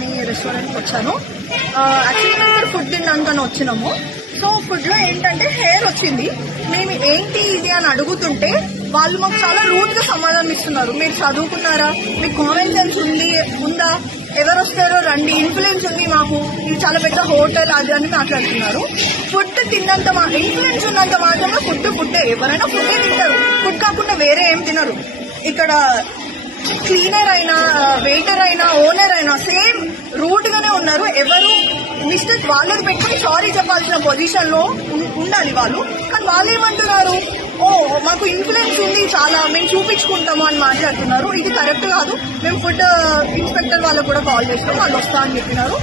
బిర్యానీ రెస్టారెంట్కి వచ్చాను. యాక్చువల్లీ మేము ఇక్కడ ఫుడ్ తిన్నాకని వచ్చినాము. సో ఫుడ్ లో ఏంటంటే హెయిర్ వచ్చింది. మేము ఏంటి ఇది అని అడుగుతుంటే వాళ్ళు మాకు చాలా రూట్ గా సమాధానం ఇస్తున్నారు. మీరు చదువుకున్నారా, మీకు కామన్ సెన్స్ ఉందా, ఎవరు వస్తారో రండి, ఇన్ఫ్లుయెన్స్ ఉంది మాకు, ఇది చాలా పెద్ద హోటల్ అది అని మాట్లాడుతున్నారు. ఫుడ్ తిన్నంత ఇన్ఫ్లుయెన్స్ ఉన్నంత మాత్రమే ఫుడ్ ఎవరైనా ఫుడ్డే తింటారు, ఫుడ్ కాకుండా వేరే ఏం తినరు. ఇక్కడ క్లీనర్ అయినా, వెయిటర్ అయినా, ఓనర్ అయినా సేమ్ రూట్ గానే ఉన్నారు. ఎవరు మిస్టేక్ వాళ్ళది పెట్టుకుని సారీ చెప్పాల్సిన పొజిషన్ లో ఉండాలి వాళ్ళు. కానీ వాళ్ళు ఏమంటున్నారు, ఓ మాకు ఇన్ఫ్లుయెన్స్ ఉంది చాలా, మేము చూపించుకుంటాము అని మాట్లాడుతున్నారు. ఇది కరెక్ట్ కాదు. మేము ఫుడ్ ఇన్స్పెక్టర్ వాళ్ళకు కూడా కాల్ చేసినాం, వాళ్ళు వస్తా అని చెప్పినారు.